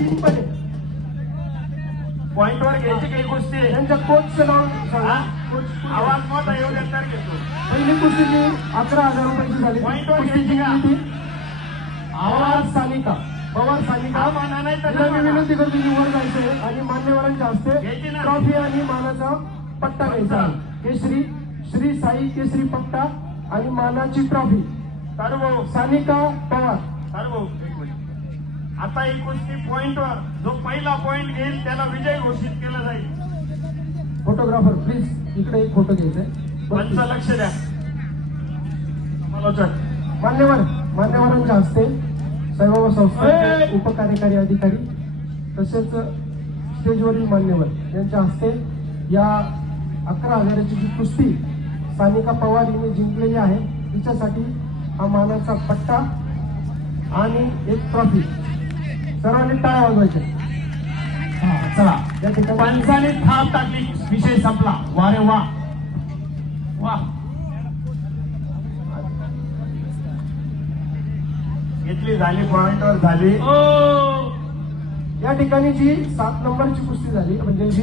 आहे पॉइंट वर घ्यायची काही कुस्ती? त्यांच्या कोचचं नाव आवाज मोठा येऊ देत तर घेतो. पहिली कुस्ती जी अकरा हजार रुपयाची झाली. Point वर घ्यायची का? पवार सानिका. पवार सानिका. म्हणा नाही तर मी. विनंती करतो की वर जायचंय आणि मान्यवरांच्या हस्ते. ट्रॉफी आणि मानाचा पट्टा घ्यायचा. केसरी श्री साई केसरी पट्टा आणि मानाची ट्रॉफी. भाऊ. सानिका पवार. मिनिट आता कुस्ती पॉइंट वर जो पहिला पॉइंट घेईल त्याला विजय घोषित केला जाईल. फोटोग्राफर प्लीज इकडे एक फोटो घ्यायचाय. पंच लक्ष द्या. समालोचक. मान्यवर मान्यवरांच्या हस्ते साईबाबा संस्थेचे उपकार्यकारी अधिकारी तसेच स्टेजवरील मान्यवर यांच्या हस्ते या अकरा हजाराची जी कुस्ती सानिका पवार हिने जिंकलेली आहे तिच्यासाठी हा मानाचा पट्टा आणि एक ट्रॉफी सर्वांनी टाळ्या वाजवायच्या. हा, चला. या ठिकाणी पंचाने थाप टाकली. विषय संपला. वारे वा. वा. घेतली झाली पॉइंट वर झाली. या ठिकाणी जी सात नंबरची कुस्ती झाली. म्हणजे जी